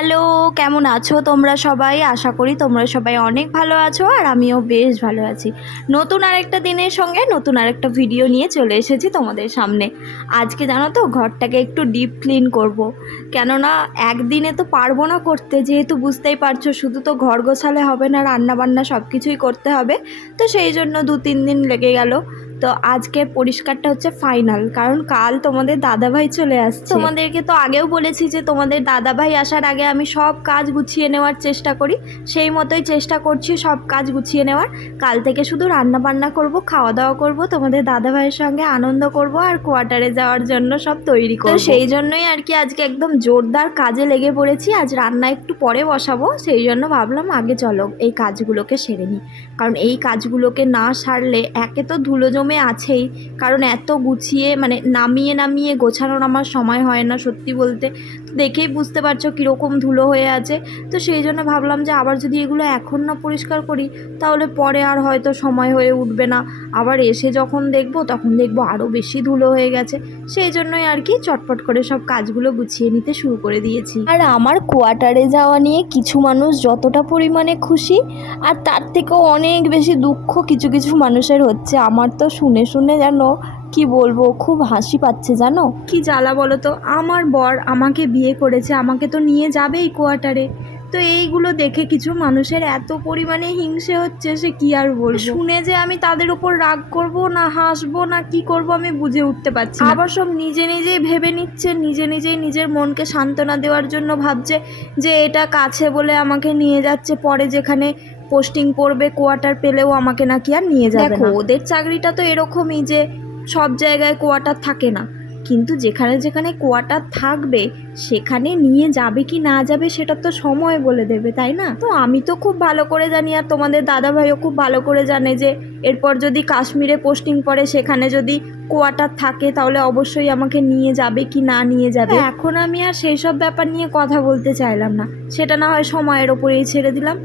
Hello, কেমন আছো তোমরা সবাই? আশা করি তোমরা সবাই অনেক ভালো আছো আর আমিও বেশ ভালো আছি। নতুন আরেকটা দিনের সঙ্গে নতুন আরেকটা ভিডিও নিয়ে চলে এসেছি তোমাদের সামনে। আজকে জানো তো ঘরটাকে একটু ডিপ ক্লিন করব। কেননা একদিনে তো পারবো না করতে, যেহেতু বুঝতেই পারছো শুধু তো ঘর গোছালে হবে না, রান্না বান্না সব কিছুই করতে হবে। তো সেই জন্য 2-3 দিন লেগে গেল। তো আজকের পরিষ্কারটা হচ্ছে ফাইনাল, কারণ কাল তোমাদের দাদাভাই চলে আসছে। তোমাদেরকে তো আগেও বলেছি যে তোমাদের দাদাভাই আসার আগে আমি সব কাজ গুছিয়ে নেওয়ার চেষ্টা করি, সেই মতোই চেষ্টা করছি সব কাজ গুছিয়ে নেওয়ার। কাল থেকে শুধু রান্না বান্না করব, খাওয়া দাওয়া করব, তোমাদের দাদাভাইয়ের সঙ্গে আনন্দ করব আর কোয়ার্টারে যাওয়ার জন্য সব তৈরি করব। তো সেই জন্যই আর কি আজকে একদম জোরদার কাজে লেগে পড়েছি। আজ রান্না একটু পরে বসাবো, সেই জন্য ভাবলাম আগে চলো এই কাজগুলোকে সেরে নিই। কারণ এই কাজগুলোকে না সারলে একে তো ধুলো জমে আছেই, কারণ এত গুছিয়ে মানে নামিয়ে নামিয়ে গোছানোর আমার সময় হয় না সত্যি বলতে। দেখেই বুঝতে পারছো কীরকম ধুলো হয়ে আছে। তো সেই জন্য ভাবলাম যে আবার যদি এগুলো এখন না পরিষ্কার করি তাহলে পরে আর হয়তো সময় হয়ে উঠবে না, আবার এসে যখন দেখবো তখন দেখবো আরও বেশি ধুলো হয়ে গেছে। সেই জন্যই আর কি চটপট করে সব কাজগুলো গুছিয়ে নিতে শুরু করে দিয়েছি। আর আমার কোয়ার্টারে যাওয়া নিয়ে কিছু মানুষ যতটা পরিমাণে খুশি, আর তার থেকেও অনেক বেশি দুঃখ কিছু কিছু মানুষের হচ্ছে। আমার তো শুনে শুনে যেন কি বলবো, খুব হাসি পাচ্ছে জানো। কি জ্বালা বলো তো, আমার বর আমাকে বিয়ে করেছে, আমাকে তো নিয়ে যাবেই কোয়ার্টারে। তো এইগুলো দেখে কিছু মানুষের এত পরিমাণে হিংসে হচ্ছে, সে কি আর বলবো। শুনে যে আমি তাদের উপর রাগ করব না হাসবো না কি করব আমি বুঝে উঠতে পারছি না। আবার সব নিজে নিজেই ভেবে নিচ্ছে, নিজে নিজেই নিজের মনকে সান্ত্বনা দেওয়ার জন্য ভাবছে যে এটা কাছে বলে আমাকে নিয়ে যাচ্ছে, পরে যেখানে পোস্টিং পড়বে কোয়ার্টার পেলেও আমাকে নাকি আর নিয়ে যাবে না। দেখো ওদের চাকরিটা তো এরকমই যে সব জায়গায় কোয়ার্টার থাকে না, কিন্তু যেখানে যেখানে কোয়ার্টার থাকবে সেখানে নিয়ে যাবে কি না যাবে সেটা তো সময় বলে দেবে, তাই না? তো আমি তো খুব ভালো করে জানি, আর তোমাদের দাদাভাইও খুব ভালো করে জানে যে এরপর যদি কাশ্মীরে পোস্টিং পড়ে সেখানে যদি কোয়ার্টার থাকে তাহলে অবশ্যই আমাকে নিয়ে যাবে কি না নিয়ে যাবে। এখন আমি আর সেই সব ব্যাপার নিয়ে কথা বলতে চাইলাম না, সেটা না হয় সময়ের ওপরেই ছেড়ে দিলাম।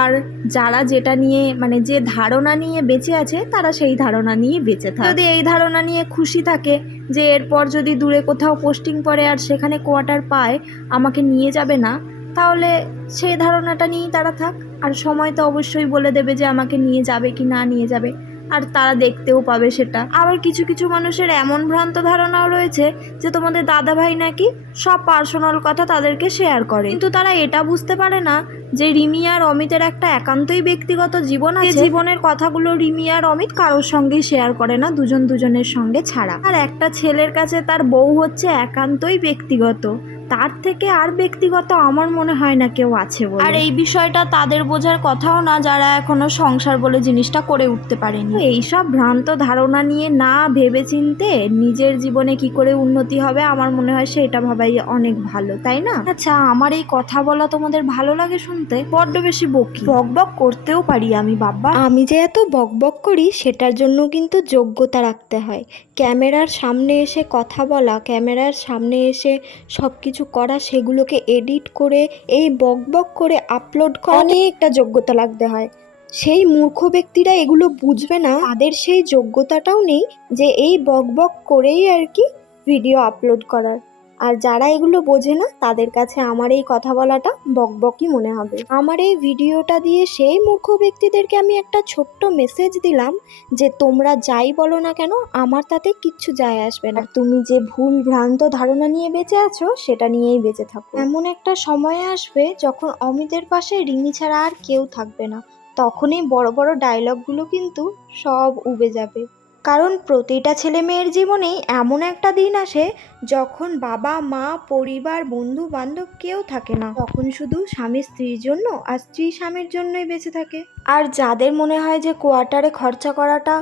আর যারা যেটা নিয়ে মানে যে ধারণা নিয়ে বেঁচে আছে তারা সেই ধারণা নিয়ে বেঁচে থাকে। যদি এই ধারণা নিয়ে খুশি থাকে যে এরপর যদি দূরে কোথাও পোস্টিং পড়ে আর সেখানে কোয়ার্টার পায় আমাকে নিয়ে যাবে না, তাহলে সেই ধারণাটা নিয়েই তারা থাক। আর সময় তো অবশ্যই বলে দেবে যে আমাকে নিয়ে যাবে কি না নিয়ে যাবে, আর তারা দেখতেও পাবে সেটা। আবার কিছু কিছু মানুষের এমন ভ্রান্ত ধারণাও রয়েছে যে তোমাদের দাদাভাই নাকি সব পার্সোনাল কথা তাদেরকে শেয়ার করে, কিন্তু তারা এটা বুঝতে পারে না যে রিমি আর অমিতের একটা একান্তই ব্যক্তিগত জীবন আছে। জীবনের কথাগুলো রিমি আর অমিত কারোর সঙ্গেই শেয়ার করে না, দুজন দুজনের সঙ্গে ছাড়া। আর একটা ছেলের কাছে তার বউ হচ্ছে একান্তই ব্যক্তিগত, তার থেকে আর ব্যক্তিগত আমার মনে হয় না কেউ আছে বলে। আর এই বিষয়টা তাদের বোঝার কথাও না যারা এখনো সংসার বলে জিনিসটা করে উঠতে পারেনি। এইসব ভ্রান্ত ধারণা নিয়ে না ভেবেচিন্তে নিজের জীবনে কি করে উন্নতি হবে আমার মনে হয় সেটা ভাবাই অনেক ভালো, তাই না? আচ্ছা, আমার এই কথা বলা তোমাদের ভালো লাগে শুনতে? বড্ড বেশি বকি, বকবক করতেও পারি আমি বাবা। আমি যে এত বকবক করি সেটার জন্য কিন্তু যোগ্যতা রাখতে হয়। ক্যামেরার সামনে এসে কথা বলা, ক্যামেরার সামনে এসে সব কিছু করা, সেগুলোকে এডিট করে এই বকবক করে আপলোড করা অনেকটা যোগ্যতা লাগতে হয়। সেই মূর্খ ব্যক্তিরা এগুলো বুঝবে না, তাদের সেই যোগ্যতাটাও নেই যে এই বকবক করেই আর কি ভিডিও আপলোড করার। আর যারা এগুলো বোঝে না তাদের কাছে আমার এই কথা বলাটা বকবকই মনে হবে। আমার এই ভিডিওটা দিয়ে সেই মূর্খ ব্যক্তিদেরকে আমি একটা ছোট্ট মেসেজ দিলাম যে তোমরা যাই বলো না কেন আমার তাতে কিচ্ছু যায় আসবে না, তুমি যে ভুল ভ্রান্ত ধারণা নিয়ে বেঁচে আছো সেটা নিয়েই বেঁচে থাকো। এমন একটা সময় আসবে যখন অমিতের পাশে রিমি ছাড়া আর কেউ থাকবে না, তখনই বড় বড় ডায়লগগুলো কিন্তু সব উবে যাবে। কারণ প্রতিটা ছেলে মেয়ের জীবনেই এমন একটা দিন আসে যখন বাবা মা পরিবার বন্ধু বান্ধব কেউ থাকে না, তখন শুধু স্বামী স্ত্রীর জন্য আর স্ত্রী স্বামীর জন্যই বেঁচে থাকে। আর যাদের মনে হয় যে কোয়ার্টারে খরচা করাটা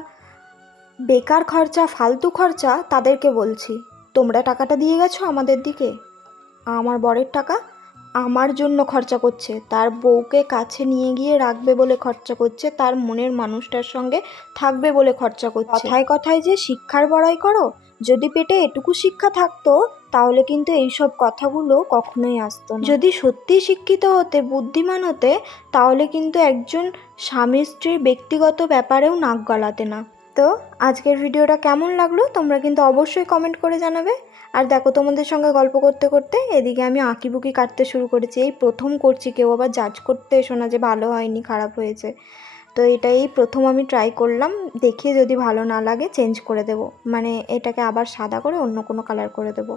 বেকার খরচা, ফালতু খরচা, তাদেরকে বলছি তোমরা টাকাটা দিয়ে গেছো আমাদের দিকে, আমার বরের টাকা আমার জন্য খরচা করছে, তার বউকে কাছে নিয়ে গিয়ে রাখবে বলে খরচা করছে, তার মনের মানুষটার সঙ্গে থাকবে বলে খরচা করছে। কথায় কথায় যে শিক্ষার বড়াই করো, যদি পেটে এটুকু শিক্ষা থাকতো তাহলে কিন্তু এইসব কথাগুলো কখনোই আসতো না। যদি সত্যি শিক্ষিত হতে, বুদ্ধিমান হতে, তাহলে কিন্তু একজন স্বামী স্ত্রীর ব্যক্তিগত ব্যাপারেও নাক গলাতে না। তো তো আজকের ভিডিওটা কেমন লাগলো তোমরা কিন্তু অবশ্যই কমেন্ট করে জানাবে। আর দেখো তোমাদের সঙ্গে গল্প করতে করতে এদিকে আমি আঁকিবুকি কাটতে শুরু করেছি। এই প্রথম করছি, কেউ আবার জাজ করতে এসো না যে ভালো হয়নি খারাপ হয়েছে। তো এটাই প্রথম আমি ট্রাই করলাম, দেখিয়ে যদি ভালো না লাগে চেঞ্জ করে দেব, মানে এটাকে আবার সাদা করে অন্য কোনো কালার করে দেবো।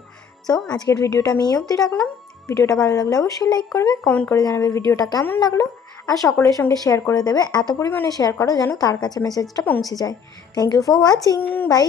সো আজকের ভিডিওটা আমি এই অবধি রাখলাম। ভিডিওটা ভালো লাগলে অবশ্যই লাইক করবে, কমেন্ট করে জানাবে ভিডিওটা কেমন লাগলো, আর সকলের সঙ্গে শেয়ার করে দেবে। এত পরিমাণে শেয়ার করো যেন তার কাছে মেসেজটা পৌঁছে যায়। Thank you for watching, by.